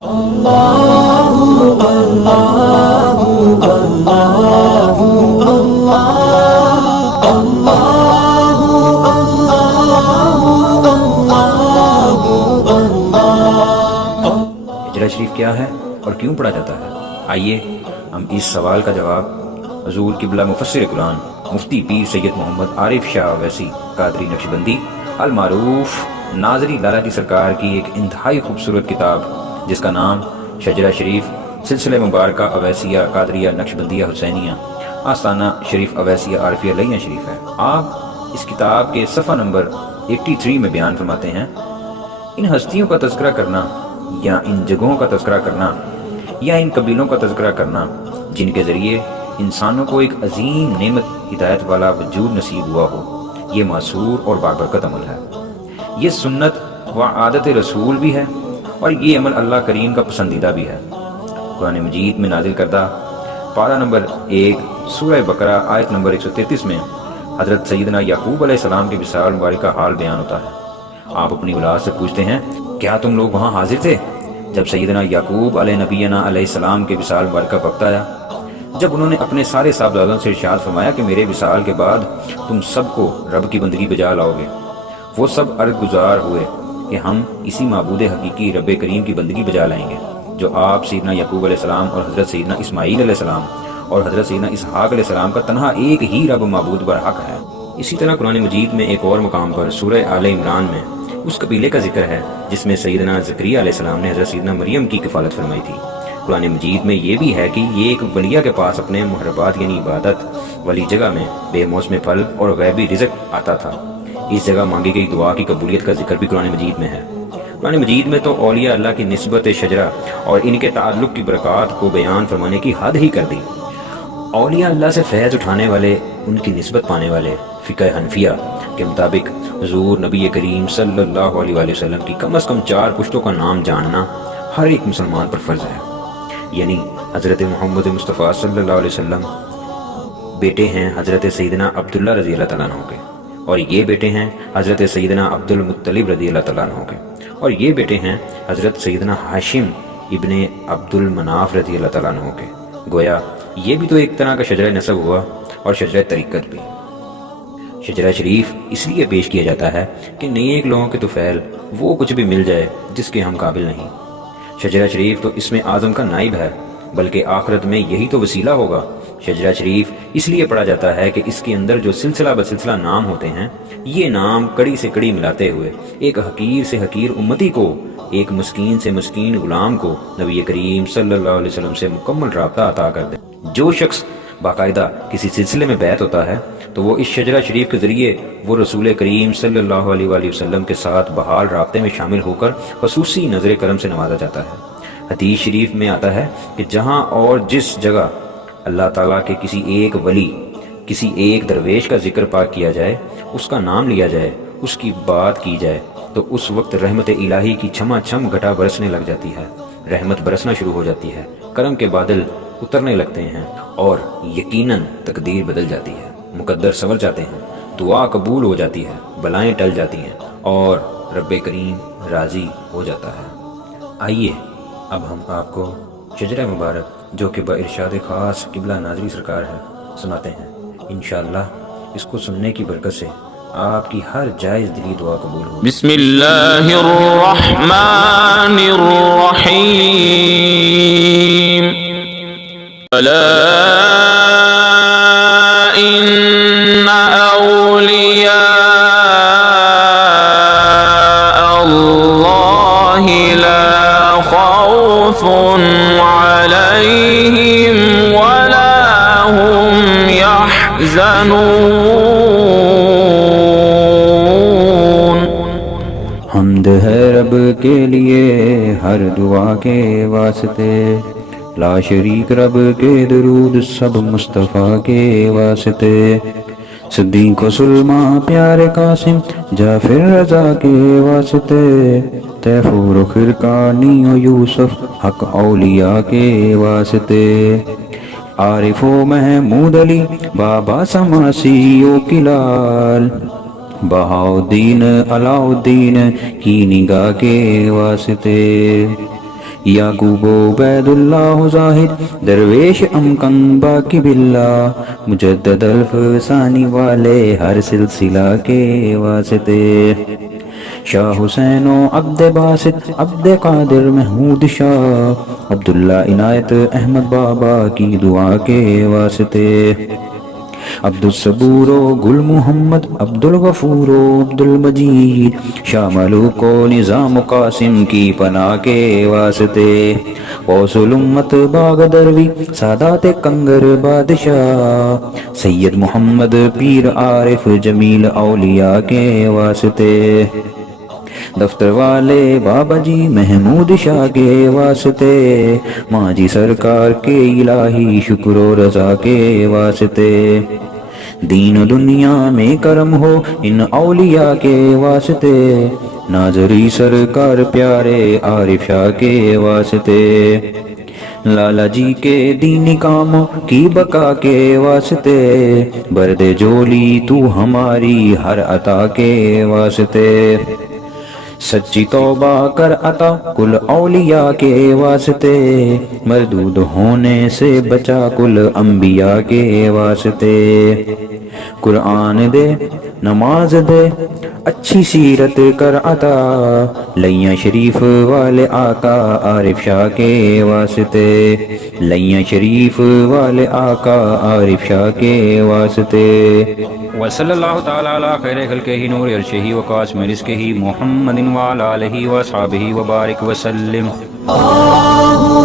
ہجرہ شریف کیا ہے اور کیوں پڑھا جاتا ہے؟ آئیے ہم اس سوال کا جواب حضور قبلہ مفسر قرآن مفتی پیر سید محمد عارف شاہ اویسی قادری نقشبندی المعروف ناظری لالا جی سرکار کی ایک انتہائی خوبصورت کتاب جس کا نام شجرہ شریف سلسلہ مبارکہ اویسیہ قادریہ نقشبندیہ حسینیہ آستانہ شریف اویسیہ عارفیہ لیہ شریف ہے۔ آپ اس کتاب کے صفحہ نمبر 83 میں بیان فرماتے ہیں، ان ہستیوں کا تذکرہ کرنا یا ان جگہوں کا تذکرہ کرنا یا ان قبیلوں کا تذکرہ کرنا جن کے ذریعے انسانوں کو ایک عظیم نعمت ہدایت والا وجود نصیب ہوا ہو، یہ معصور اور بابرکت عمل ہے۔ یہ سنت و عادت رسول بھی ہے اور یہ عمل اللہ کریم کا پسندیدہ بھی ہے۔ قرآن مجید میں نازل کردہ پارہ نمبر 1 سورہ بقرہ آیت نمبر 133 میں حضرت سیدنا یعقوب علیہ السلام کے وصال مبارک کا حال بیان ہوتا ہے۔ آپ اپنی اولاد سے پوچھتے ہیں، کیا تم لوگ وہاں حاضر تھے جب سیدنا یعقوب علیہ نبینا علیہ السلام کے وصال مبارک کا وقت آیا، جب انہوں نے اپنے سارے صاحبزادوں سے ارشاد فرمایا کہ میرے وصال کے بعد تم سب کو رب کی بندگی بجا لاؤ گے؟ وہ سب عرض گزار ہوئے کہ ہم اسی معبود حقیقی رب کریم کی بندگی بجا لائیں گے جو آپ سیدنا یعقوب علیہ السلام اور حضرت سیدنا اسماعیل علیہ السلام اور حضرت سیدنا اسحاق علیہ السلام کا تنہا ایک ہی رب معبود برحق ہے۔ اسی طرح قرآن مجید میں ایک اور مقام پر سورہ آل عمران میں اس قبیلے کا ذکر ہے جس میں سیدنا زکریا علیہ السلام نے حضرت سیدنا مریم کی کفالت فرمائی تھی۔ قرآن مجید میں یہ بھی ہے کہ یہ ایک ولیہ کے پاس اپنے محربات یعنی عبادت والی جگہ میں بے موسم پھل اور غیبی رزق آتا تھا۔ اس جگہ مانگی گئی دعا کی قبولیت کا ذکر بھی قرآن مجید میں ہے۔ قرآن مجید میں تو اولیاء اللہ کی نسبت شجرہ اور ان کے تعلق کی برکات کو بیان فرمانے کی حد ہی کر دی۔ اولیاء اللہ سے فیض اٹھانے والے، ان کی نسبت پانے والے فقہ حنفیہ کے مطابق حضور نبی کریم صلی اللہ علیہ وآلہ وسلم کی کم از کم 4 پشتوں کا نام جاننا ہر ایک مسلمان پر فرض ہے۔ یعنی حضرت محمد مصطفیٰ صلی اللہ علیہ وسلم بیٹے ہیں حضرت سیدنا عبداللہ رضی اللہ تعالیٰ عنہ کے، اور یہ بیٹے ہیں حضرت سیدنا عبد المطلب رضی اللہ تعالیٰ عنہ کے، اور یہ بیٹے ہیں حضرت سیدنا ہاشم ابن عبد المناف رضی اللہ تعالیٰ عنہ کے۔ گویا یہ بھی تو ایک طرح کا شجرہ نسب ہوا اور شجرہ طریقت بھی۔ شجرہ شریف اس لیے پیش کیا جاتا ہے کہ نیک لوگوں کے طفیل وہ کچھ بھی مل جائے جس کے ہم قابل نہیں۔ شجرہ شریف تو اسم اعظم کا نائب ہے، بلکہ آخرت میں یہی تو وسیلہ ہوگا۔ شجرہ شریف اس لیے پڑھا جاتا ہے کہ اس کے اندر جو سلسلہ بسلسلہ نام ہوتے ہیں، یہ نام کڑی سے کڑی ملاتے ہوئے ایک حقیر سے حقیر امتی کو، ایک مسکین سے مسکین غلام کو نبی کریم صلی اللہ علیہ وسلم سے مکمل رابطہ عطا کر دے۔ جو شخص باقاعدہ کسی سلسلے میں بیعت ہوتا ہے تو وہ اس شجرہ شریف کے ذریعے وہ رسول کریم صلی اللہ علیہ وآلہ وسلم کے ساتھ بحال رابطے میں شامل ہو کر خصوصی نظر کرم سے نوازا جاتا ہے۔ حدیث شریف میں آتا ہے کہ جہاں اور جس جگہ اللہ تعالیٰ کے کسی ایک ولی، کسی ایک درویش کا ذکر پاک کیا جائے، اس کا نام لیا جائے، اس کی بات کی جائے، تو اس وقت رحمت الہی کی چھما چھم گھٹا برسنے لگ جاتی ہے، رحمت برسنا شروع ہو جاتی ہے، کرم کے بادل اترنے لگتے ہیں اور یقیناً تقدیر بدل جاتی ہے، مقدر سنور جاتے ہیں، دعا قبول ہو جاتی ہے، بلائیں ٹل جاتی ہیں اور رب کریم راضی ہو جاتا ہے۔ آئیے اب ہم آپ کو شجرہ مبارک جو کہ بارشاد خاص قبلہ ناظری سرکار ہے سناتے ہیں۔ انشاءاللہ اس کو سننے کی برکت سے آپ کی ہر جائز دلی دعا قبول ہو۔ بسم اللہ الرحمن الرحیم الا ان اولیاء اللہ لا خوف علیہم ولا هم يحزنون۔ حمد ہے رب کے لیے ہر دعا کے واسطے، لا شریک رب کے درود سب مصطفیٰ کے واسطے، صدیق و سلمہ پیارے قاسم جعفر رضا کے واسطے، تیفور و خرقانی و یوسف حق اولیاء کے واسطے، عارف و محمود علی بابا سماسی و کلال، بہاؤدین علاؤدین کی نگاہ کے واسطے، یعقوب عبید اللہ زاہد درویش امکن باقی باللہ مجدد الفسانی والے ہر سلسلہ کے واسطے شاہ حسین و عبد باسط عبد قادر محمود شاہ عبداللہ عنایت احمد بابا کی دعا کے واسطے عبد الصبور و گل محمد عبد الغفور و عبد المجید شاہ ملوک و نظام قاسم کی پناہ کے واسطے غوث الامت باغ دروی سادات کنگر بادشاہ سید محمد پیر عارف جمیل اولیاء کے واسطے دفتر والے بابا جی محمود شاہ کے واسطے ماں جی سرکار کے الہی شکر و رضا کے واسطے دین و دنیا میں کرم ہو ان اولیاء کے واسطے ناظری سرکار پیارے عارف شاہ کے واسطے لالا جی کے دینی کاموں کی بقا کے واسطے برد جولی تو ہماری ہر عطا کے واسطے سچی توبہ کر عطا کل اولیاء کے واسطے مردود ہونے سے بچا کل انبیاء کے واسطے قرآن دے نماز دے اچھی سیرت کر عطا لیاں شریف والے آقا عارف شاہ کے واسطے لیاں شریف والے آقا عارف شاہ کے واسطے وصلی اللہ تعالی علی خیر خلقہ نور عرشہ وقاسم رزقہ محمد وعلی آلہ وصحبہ وبارک وسلم. اللہ